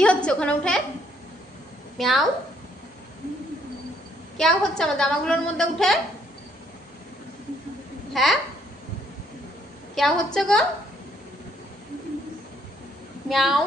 কি হচ্ছে ওখানে উঠে? মিয়াও কেউ হচ্ছে আমার জামাগুলোর মধ্যে উঠে? হ্যাঁ কেউ হচ্ছে গো? মিয়াও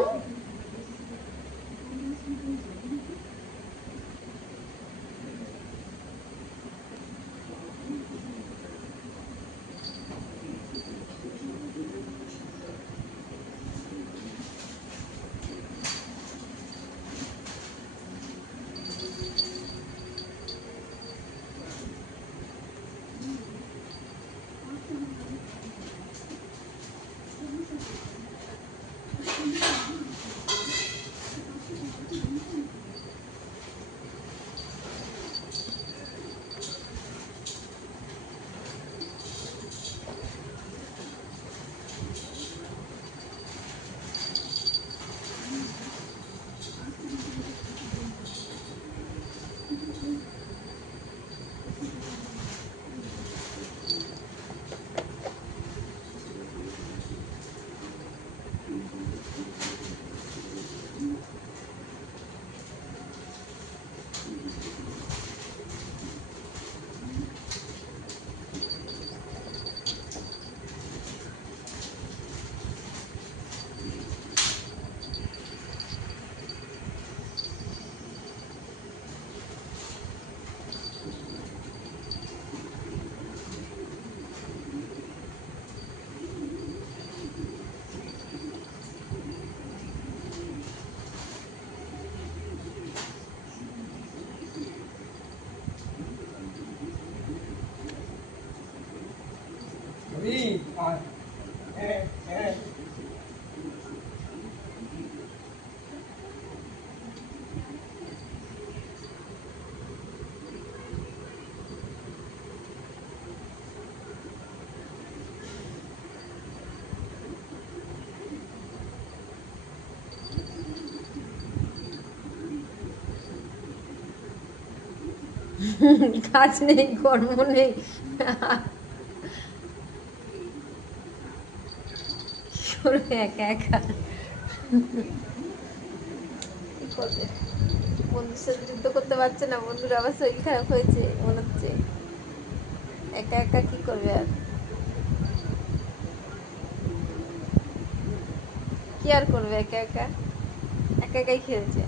কাজ নেই কর্ম নেই একা একা কি করবে? বন্ধুর সাথে যুদ্ধ করতে পারছে না, বন্ধুর আবার শরীর খারাপ হয়েছে মনে হচ্ছে। একা একা কি করবে আর? কি আর করবে? একা একা একা একাই খেলছে।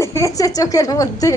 লেগেছে চোখের মধ্যে।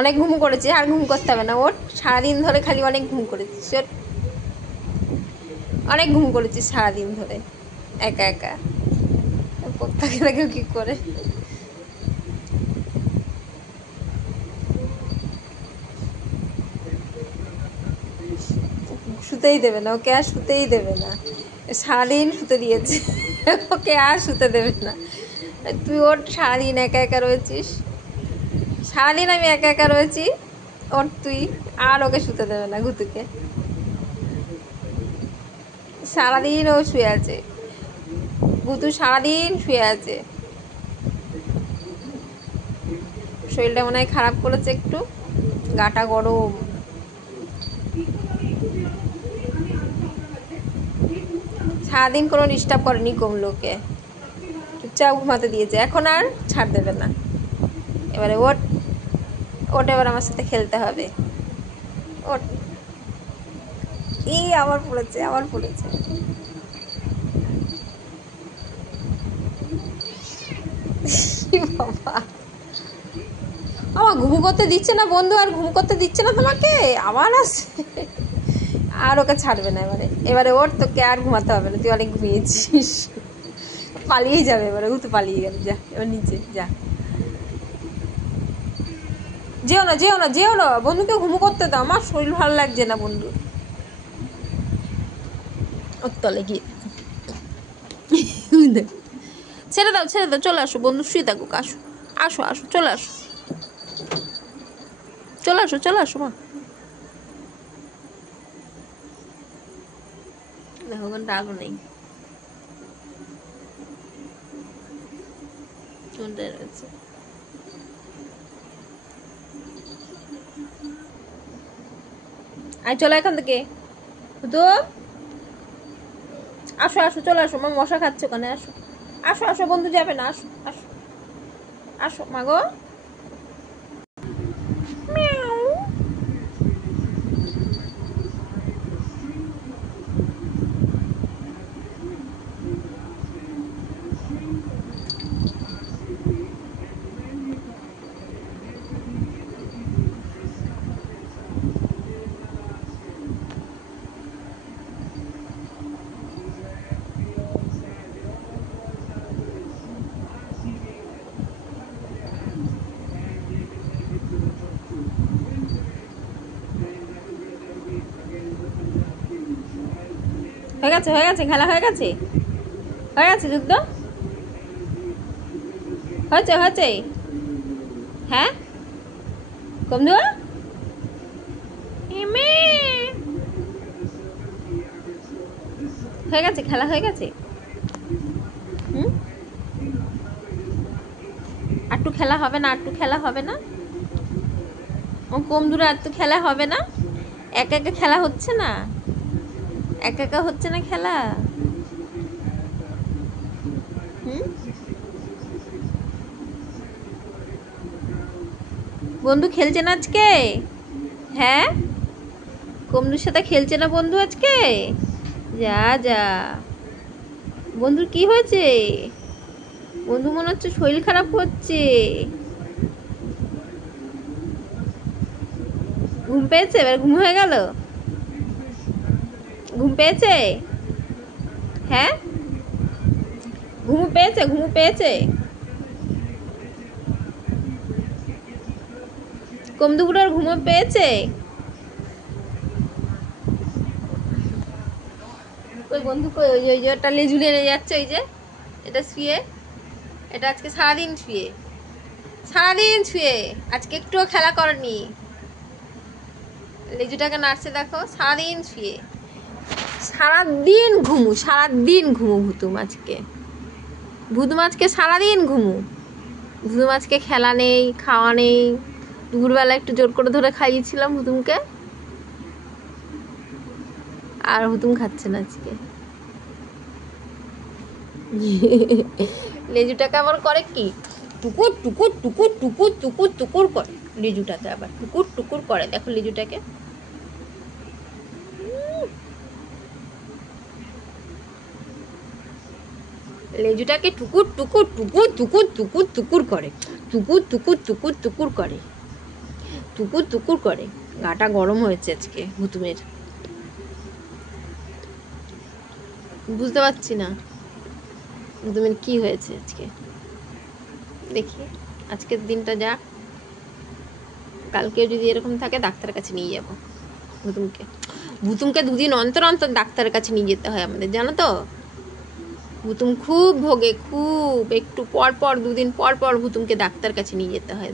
অনেক ঘুম করেছে, আর ঘুম করতে হবে না ওর। সারাদিন ধরে খালি অনেক ঘুম করেছিস, অনেক ঘুম করেছিস সারাদিন ধরে। একা একা থাকে না কেউ কি করে। শুতেই দেবে না ওকে, আর শুতেই দেবে না, সারাদিন শুতে দিয়েছে ওকে আর শুতে দেবে না। তুই ওর সারাদিন একা একা রয়েছিস, সারাদিন আমি একা একা রয়েছি ওর, তুই আর ওকে শুতে দেবে না ঘুতুকে। সারাদিন ও শুয়ে আছে, ঘুতু সারাদিন শুয়ে আছে। শরীরটা মনে হয় খারাপ করেছে একটু, গাটা গরম। সারাদিন কোনো ডিস্টার্ব করেনি কমলোকে, চুপচাপ ঘুমাতে দিয়েছে, এখন আর ছাড় দেবে না। এবারে ওট ওট, এবার আমার সাথে খেলতে হবে। ওট, এই আবার পড়েছে, আবার পড়েছে। বাবা, আমার ঘুম করতে দিচ্ছে না বন্ধু, আর ঘুম করতে দিচ্ছে না তোমাকে, আবার আসছে। আর ওকে ছাড়বে না এবারে, এবারে ওর তোকে আর ঘুমাতে হবে না, তুই অনেক ঘুমিয়েছিস। পালিয়েই যাবে এবারে, ও তো পালিয়ে গেল, যা এবার নিচে যা। যেও না যেও না যেও না, বন্ধুকে ঘুম করতে দাও, আমার শরীর ভালো লাগছে না বন্ধু। ওর তলে গিয়ে ছেড়ে দাও ছেড়ে দাও, চলে আসো বন্ধু, শুয়ে থাকুক, আসো আসো আসো, চলে আসো চলে আসো চলে আসো মা। দেখো কোনো রাগও নেই, কোনটায় রয়েছে। আয় চলো এখান থেকে, তো আসো আসো চলে আসো, মা মশা খাচ্ছে ওখানে, আসো আসো আসো, বন্ধু যাবে না, আসো আসো আসো মাগো। হয়ে গেছে হয়ে গেছে, খেলা হয়ে গেছে, হয়ে গেছে যুদ্ধ, হয়েছে হয়েছে। হ্যাঁ কমদু, হয়ে গেছে, খেলা হয়ে গেছে। হুম, আরটু খেলা হবে না, আরটু খেলা হবে না, ও কম দূরে আরটু খেলা হবে না, একা একা খেলা হচ্ছে না, একা একা হচ্ছে না খেলা। হুম, বন্ধু খেলছে না আজকে? হ্যাঁ, কমলুর সাথে খেলছে না বন্ধু আজকে? যা যা, বন্ধুর কি হয়েছে? বন্ধু মনে হচ্ছে শরীর খারাপ হচ্ছে। ঘুম পেয়েছে, এবার ঘুম হয়ে গেল, ঘুম পেয়েছে? হ্যাঁ, ঘুম পেয়েছে, ঘুম পেয়েছে। কমদুগুলোর ঘুমো পেয়েছে? ওই বন্ধু কই, ওই ওই যে ওটা লেজুলিয়ে নিয়ে যাচ্ছে, ওই যে এটা শুয়ে, এটা আজকে সারাদিন শুয়ে, সারাদিন শুয়ে, আজকে একটুও খেলা করেনি। লেজুটাকে নাড়ছে দেখো, সারাদিন শুয়ে, সারাদিন ঘুমু, সারাদিন ঘুমু ভুতুম আজকে, ভুতুম আজকে সারাদিন ঘুমু। ভুতুম আজকে খেলা নেই, খাওয়া নেই, দুপুরবেলা একটু জোর করে ধরে খাইয়েছিলাম হুতুমকে, আর হুতুম খাচ্ছে না আজকে। লেজুটাকে আবার করে কি, টুকুর টুকুর টুকুর টুকুর টুকুর টুকুর করে, লেজুটাকে আবার টুকুর টুকুর করে, দেখো লেজুটাকে, লেজুটাকে টুকুর টুকুর টুকুর টুকুর টুকুর টুকুর করে, টুকুর টুকুর টুকুর টুকুর করে, টুকুর টুকুর করে। গাটা গরম হয়েছে আজকে হুতুমের, বুঝতে পারছি না। ভুতুমের কি হয়েছে আজকে দেখি, আজকের দিনটা যাক, কালকেও যদি এরকম থাকে ডাক্তারের কাছে নিয়ে যাব ভুতুমকে। ভুতুমকে 2 দিন অন্তর অন্তর ডাক্তারের কাছে নিয়ে যেতে হয় আমাদের, জানো তো। ভুতুম খুব ভোগে, খুব, একটু পর পর 2 দিন পর পর ভুতুমকে ডাক্তার কাছে নিয়ে যেতে হয়।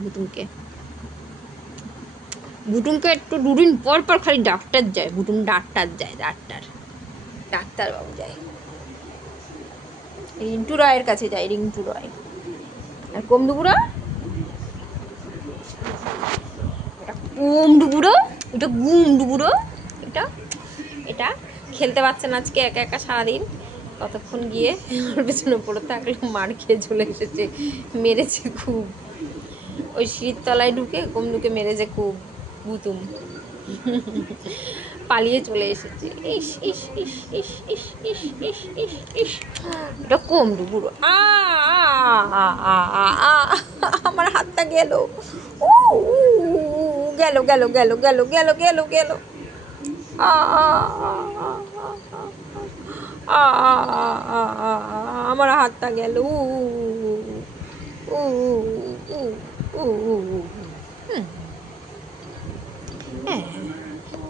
ভুতুমকে একটু 2 দিন পর পর খালি ডাক্তার যায়, ভুতুম ডাক্তার যায়, ডাক্তারবাবু যায়। রিন্টু রয়ের কাছে যায়, রিন্টু রয়। আর কমডুবুরা, এটা কমডুবুরো, এটা গুমডুবুরো, এটা খেলতে পারছে না আজকে একা একা সারাদিন। কতক্ষণ গিয়ে ওর পেছনে পড়ে থাকলো, মার খেয়ে চলে এসেছে, মেরেছে খুব। ওই সিঁড়ির তলায় ঢুকে কমডুকে মেরেছে খুব ভুতুম, পালিয়ে চলে এসেছে। ইস ইস ইস ইস ইস ইস ইস ইস ইস, এটা কমডুবুরো। আমার হাতটা গেল, ও গেল গেল গেল গেল গেল গেল গেল, আমার হাতটা গেল,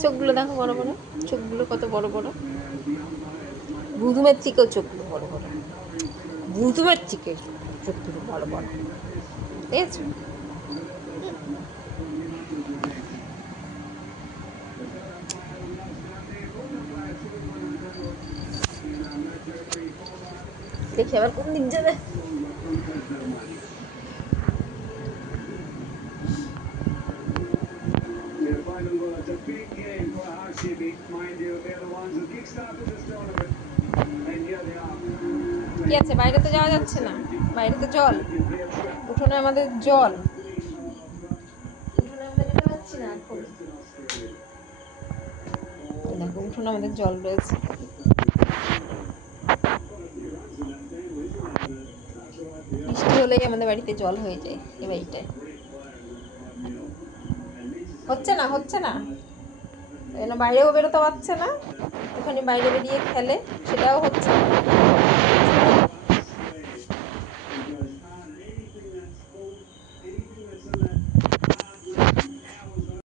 চোখগুলো দেখো বড় বড়, চোখগুলো কত বড় বড়। ভুতুমের থেকেও চোখগুলো বড় বড়, ভুতুমের থেকে চোখগুলো বড় বড়, দেখেছো? দেখি আবার কোন দিক যাবে। কি আছে, বাইরে তো যাওয়া যাচ্ছে না, বাইরে তো জল, উঠোনে আমাদের জল, উঠোনে আমরা যেতে পারছি না এখন। দেখো উঠোনে আমাদের জল রয়েছে। বৃষ্টি হলেই আমাদের বাড়িতে জল হয়ে যায়, এই বাড়িটায়। হচ্ছে না বাইরেও বেরোতে পারছে না, ওখানে বাইরে বেরিয়ে খেলে, সেটাও হচ্ছে না।